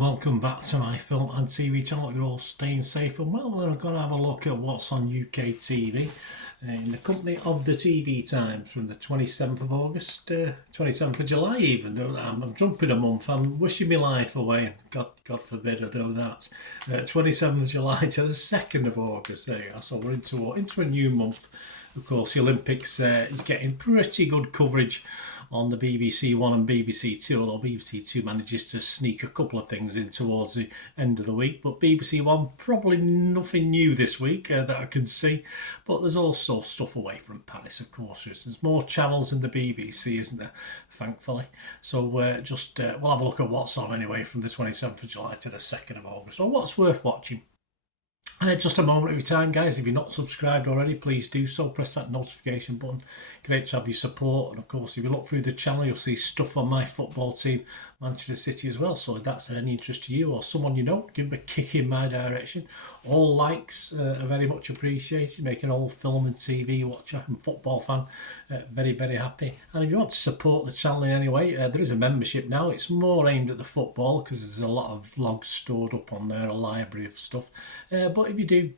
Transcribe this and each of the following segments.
Welcome back to my film and TV channel. You're all staying safe and well. We're going to have a look at what's on UK TV in the company of the TV Times from the 27th of August, 27th of July even. I'm jumping a month. I'm wishing my life away. God forbid I do that. 27th of July to the 2nd of August. There you go. So we're into a new month. Of course, the Olympics is getting pretty good coverage on the BBC One and BBC Two, although BBC Two manages to sneak a couple of things in towards the end of the week. But BBC One, probably nothing new this week that I can see. But there's also stuff away from Paris, of course. There's more channels in the BBC, isn't there? Thankfully. So we'll have a look at what's on anyway from the 27th of July to the 2nd of August. Or what's worth watching. Just a moment of your time, guys. If you're not subscribed already, please do so. Press that notification button. Great to have your support. And of course, if you look through the channel, you'll see stuff on my football team, Manchester City, as well. So if that's of any interest to you or someone you know, give them a kick in my direction. All likes are very much appreciated. Make an old film and TV watcher and football fan very, very happy. And if you want to support the channel in any way, there is a membership now. It's more aimed at the football because there's a lot of vlogs stored up on there, a library of stuff. But if you do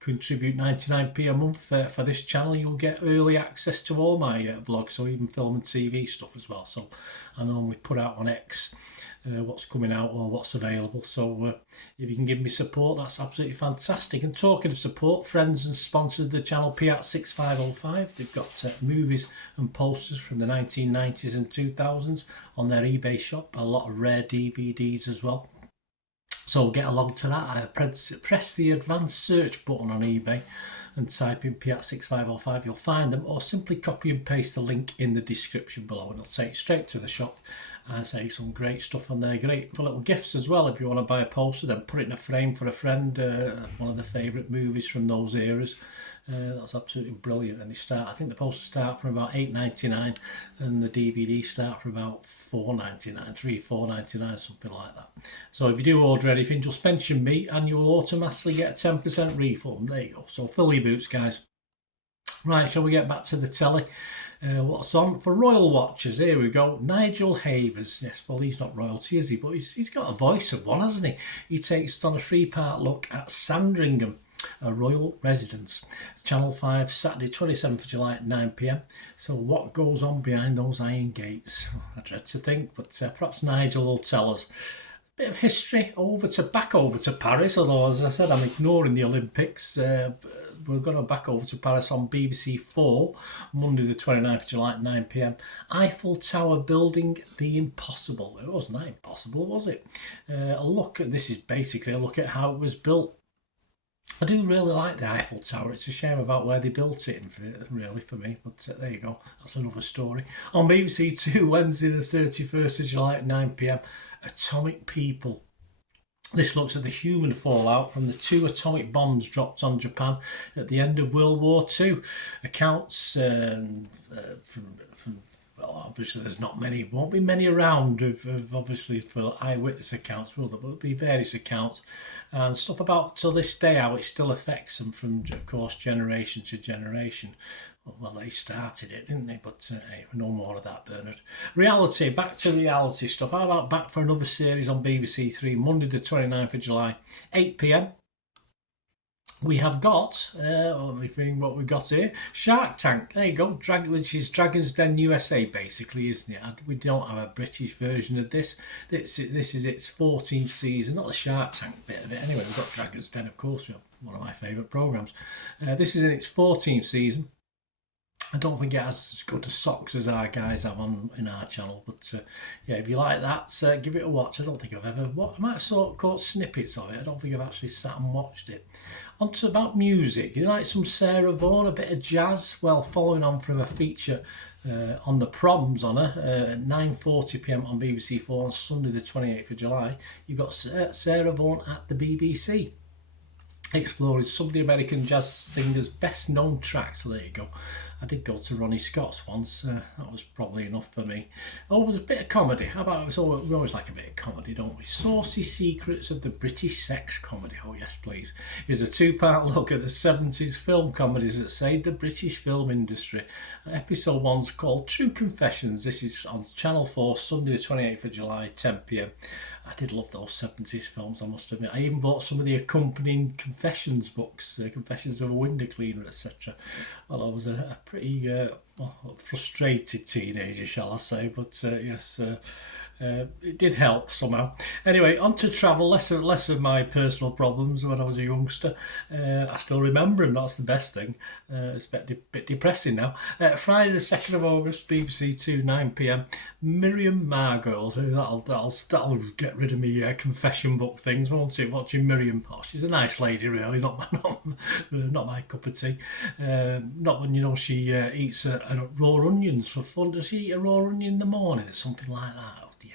contribute 99p a month for this channel, you'll get early access to all my vlogs, so even film and TV stuff as well. So I normally put out on X what's coming out or what's available. So if you can give me support, that's absolutely fantastic. And talking of support, friends and sponsors of the channel, Piat 6505, they've got movies and posters from the 1990s and 2000s on their eBay shop, a lot of rare DVDs as well. So get along to that. I press the advanced search button on eBay and type in Piat 6505. You'll find them, or simply copy and paste the link in the description below and it'll take you straight to the shop. I say some great stuff on there, great for little gifts as well. If you want to buy a poster, then put it in a frame for a friend, one of the favourite movies from those eras. That's absolutely brilliant. And I think the posters start from about $8.99 and the DVD start from about $4.99, $4.99, something like that. So if you do order anything, just mention me and you'll automatically get a 10% refund. There you go. So fill your boots, guys. Right, shall we get back to the telly? What's on for Royal Watchers? Here we go. Nigel Havers. Yes, well, he's not royalty, is he? But he's got a voice of one, hasn't he? He takes us on a 3-part look at Sandringham, a royal residence. Channel 5, Saturday 27th of July at 9 p.m. So what goes on behind those iron gates? I dread to think, but perhaps Nigel will tell us. Bit of history back over to Paris, although as I said, I'm ignoring the Olympics. We're going to back over to Paris on BBC 4, Monday the 29th of July at 9 p.m. Eiffel Tower building the impossible. It wasn't that impossible, was it? This is basically a look at how it was built. I do really like the Eiffel Tower. It's a shame about where they built it, really, for me. But there you go. That's another story. On BBC 2, Wednesday the 31st of July at 9 p.m, Atomic People. This looks at the human fallout from the 2 atomic bombs dropped on Japan at the end of World War II. Accounts well, obviously there's not many, won't be many around of obviously for eyewitness accounts, will there? But there'll be various accounts and stuff about to this day how it still affects them from, of course, generation to generation. Well, they started it, didn't they? But hey, no more of that, Bernard. Reality, back to reality stuff. How about back for another series on BBC 3, Monday the 29th of July, 8 p.m. We have got, let me think what we've got here, Shark Tank. There you go, which is Dragon's Den USA, basically, isn't it? We don't have a British version of this. This is its 14th season, not the Shark Tank bit of it. Anyway, we've got Dragon's Den, of course, one of my favourite programmes. This is in its 14th season. I don't think it has as good a socks as our guys have in our channel, but yeah, if you like that, give it a watch. I don't think I've ever watched. I might have caught snippets of it. I don't think I've actually sat and watched it. On to about music. You like some Sarah Vaughan, a bit of jazz? Well, following on from a feature on the Proms on her at 9:40 p.m. on BBC 4 on Sunday the 28th of July, you've got Sarah Vaughan at the BBC. exploring some of the American jazz singers' best known tracks. So there you go. I did go to Ronnie Scott's once. That was probably enough for me. Over a bit of comedy. How about we always like a bit of comedy, don't we? Saucy Secrets of the British Sex Comedy. Oh yes, please. Is a two-part look at the 70s film comedies that saved the British film industry. Episode 1's called True Confessions. This is on Channel 4, Sunday the 28th of July, 10 p.m. I did love those 70s films, I must admit. I even bought some of the accompanying confessions books, Confessions of a Window Cleaner, etc. Well, I was a pretty frustrated teenager, shall I say, but yes, it did help somehow. Anyway, on to travel, less of my personal problems when I was a youngster. I still remember them, that's the best thing. It's a bit depressing now. Friday the 2nd of August, BBC 2, 9 p.m. Miriam Margolyes, that'll get rid of me confession book things, won't it? Watching Miriam, she's a nice lady really, not my cup of tea. Not when she eats raw onions for fun. Does she eat a raw onion in the morning or something like that? Oh dear.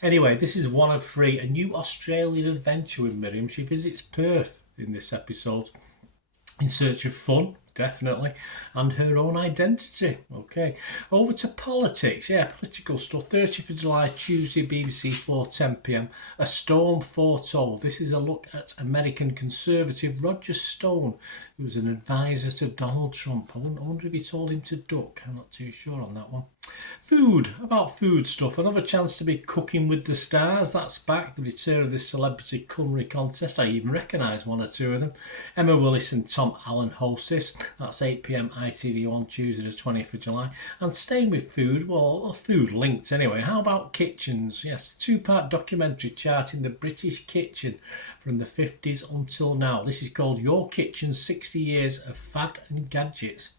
Anyway, this is one of 3, a new Australian adventure with Miriam. She visits Perth in this episode in search of fun, definitely, and her own identity. Okay, over to politics. Political stuff. 30th of July, Tuesday, BBC 4, 10 p.m. A Storm Foretold. This is a look at American conservative Roger Stone, who was an advisor to Donald Trump. I wonder if he told him to duck. I'm not too sure on that one. Food, about food stuff. Another chance to be cooking with the stars. That's back. The return of this celebrity culinary contest. I even recognise one or two of them. Emma Willis and Tom Allen host this. That's 8 p.m. ITV1, Tuesday the 20th of July. And staying with food, well, food linked anyway. How about kitchens? Yes, 2-part documentary charting the British kitchen from the 50s until now. This is called Your Kitchen, 60 Years of Fad and Gadgets.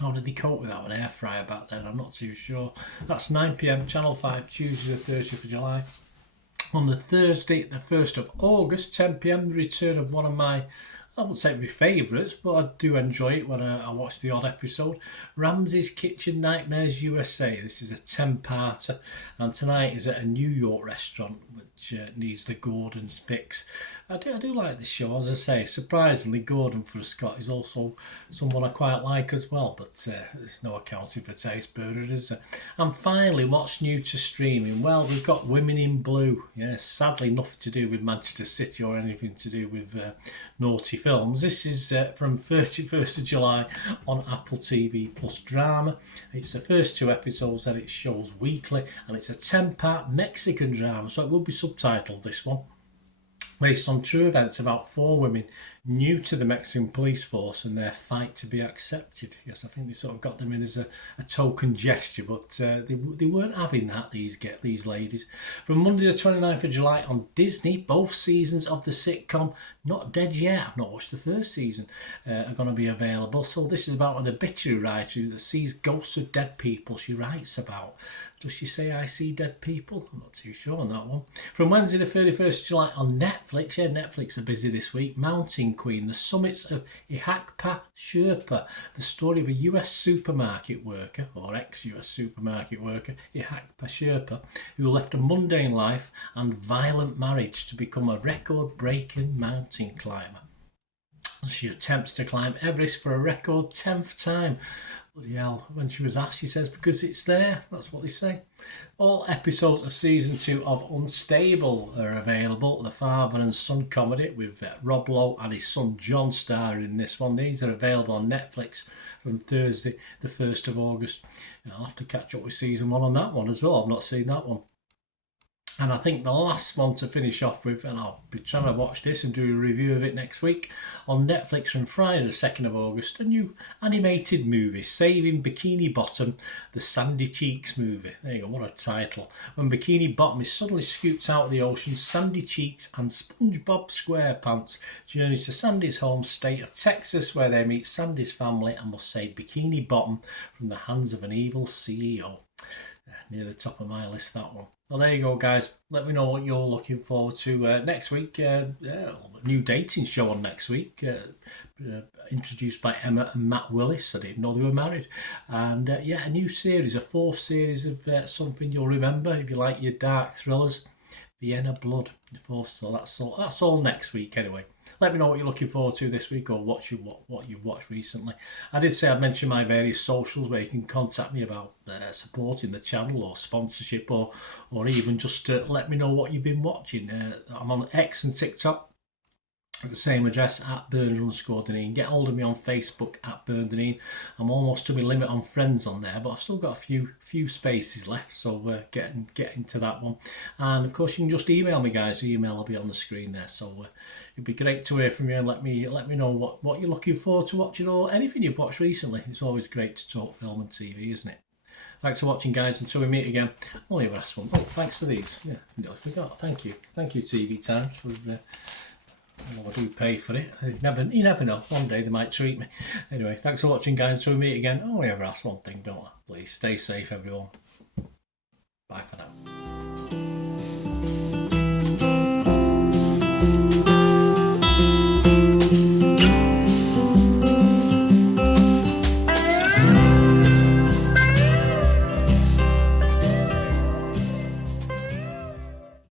How did they cope without an air fryer back then? I'm not too sure. That's 9 p.m, Channel 5, Tuesday the 30th of July. On the Thursday, the 1st of August, 10 p.m, the return of one of my, I wouldn't say my favourites, but I do enjoy it when I watch the odd episode. Ramsay's Kitchen Nightmares USA. This is a 10-parter, and tonight is at a New York restaurant which needs the Gordon's fix. I do like this show, as I say. Surprisingly, Gordon for a Scot is also someone I quite like as well, but there's no accounting for taste, Bernard, is there? And finally, what's new to streaming? Well, we've got Women in Blue. Yes, sadly, nothing to do with Manchester City or anything to do with naughty films. This is from 31st of July on Apple TV Plus Drama. It's the first 2 episodes that it shows weekly, and it's a 10-part Mexican drama, so it will be subtitled, this one, based on true events about 4 women new to the Mexican police force and their fight to be accepted. Yes, I think they sort of got them in as a token gesture, but they weren't having that, these ladies. From Monday the 29th of July on Disney, both seasons of the sitcom Not Dead Yet, I've not watched the first season, are going to be available. So this is about an obituary writer that sees ghosts of dead people she writes about. Does she say I see dead people? I'm not too sure on that one. From Wednesday the 31st of July on Netflix, Netflix are busy this week, Mountain Queen, the summits of Ihakpa Sherpa, the story of a US supermarket worker, or ex-US supermarket worker, Ihakpa Sherpa, who left a mundane life and violent marriage to become a record-breaking mountain climber. She attempts to climb Everest for a record 10th time. Bloody hell, when she was asked, she says, because it's there. That's what they say. All episodes of season 2 of Unstable are available. The father and son comedy with Rob Lowe and his son John star in this one. These are available on Netflix from Thursday the 1st of August. I'll have to catch up with season 1 on that one as well. I've not seen that one. And I think the last one to finish off with, and I'll be trying to watch this and do a review of it next week, on Netflix from Friday the 2nd of August, a new animated movie, Saving Bikini Bottom, the Sandy Cheeks movie. There you go, what a title. When Bikini Bottom is suddenly scooped out of the ocean, Sandy Cheeks and SpongeBob SquarePants journeys to Sandy's home state of Texas, where they meet Sandy's family and must save Bikini Bottom from the hands of an evil CEO. Near the top of my list, that one. Well, there you go, guys. Let me know what you're looking forward to next week. A new dating show on next week, introduced by Emma and Matt Willis. I didn't know they were married. And a new series, a 4th series of something you'll remember if you like your dark thrillers. Vienna Blood. So that's all next week anyway. Let me know what you're looking forward to this week, or what you've watched recently. I did say I'd mention my various socials where you can contact me about supporting the channel, or sponsorship, or even just let me know what you've been watching. I'm on X and TikTok at the same address, at Bernard_Deneen. Get hold of me on Facebook at Bernard. I'm almost to my limit on friends on there, but I've still got a few spaces left, so get into that one. And of course, you can just email me, guys. The email will be on the screen there. So it'd be great to hear from you, and let me know what you're looking forward to watching, or anything you've watched recently. It's always great to talk film and TV, isn't it? Thanks for watching, guys. Until we meet again. Only the last one. Oh, thanks to these. Yeah, I forgot. Thank you, TV Times for the. I do pay for it. You never know. One day they might treat me. Anyway, thanks for watching, guys. Until we meet again. I only ever ask one thing, don't I? Please stay safe, everyone. Bye for now.